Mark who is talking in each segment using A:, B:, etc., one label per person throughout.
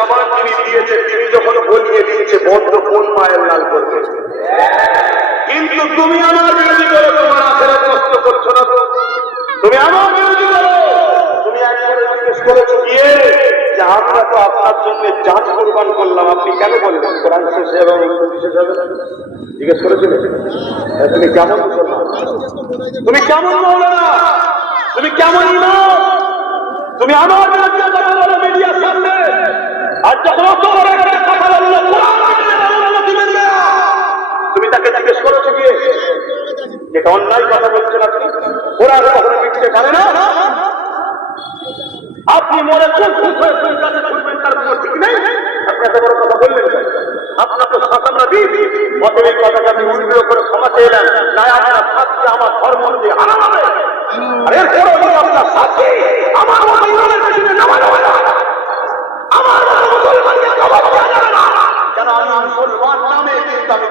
A: জবান তিনি দিয়েছে, তিনি যখন বলিয়ে বন্ধ কোন মায়ের লাল করবে। কিন্তু তুমি আমার বিরোধী করে, তোমার আখেরা কষ্ট করছ না তুমি আমার বিরোধী করো। তুমি একবারে জিজ্ঞেস করেছ গিয়ে যে আমরা তো আপনার জন্য জান কোরবান করলাম, আপনি কেন তুমি কেমন তুমি কেমন তুমি আমার মিডিয়ার তাকে জিজ্ঞেস করেছ গিয়ে যেটা অন্যায় কথা বলছেন আপনি? কোরআন কখনো মিটতে পারে না। আপনি মনে বললেন আপনার তো শাসনরা দিই। অতএব এই কথাটা আমি উল্টো করে ক্ষমা চেয়েলেন না আপনার শাস্তি আমার ধর্ম অনুযায়ী এরপরও আপনার শাস্তি আমার মতো ইমানের পেছনে নামানো হয় না আমার মতো মুসলমানকে জবাব দেওয়া যাবে না কেন আমি মুসলমান নামে কিন্তু আমি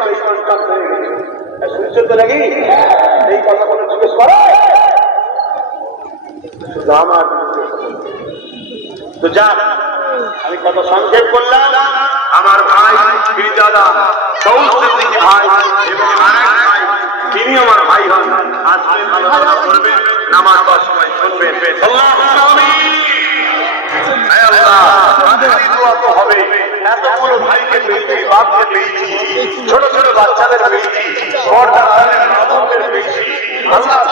A: আমার কত সংক্ষেপ করলাম। আমার ভাই সৌদ ভাই এবং তিনি আমার ভাই হন। আলোচনা করবেন, নামাজ সময় শুনবেন। হবে এতগুলো ভাইকে পেয়েছি বাপকে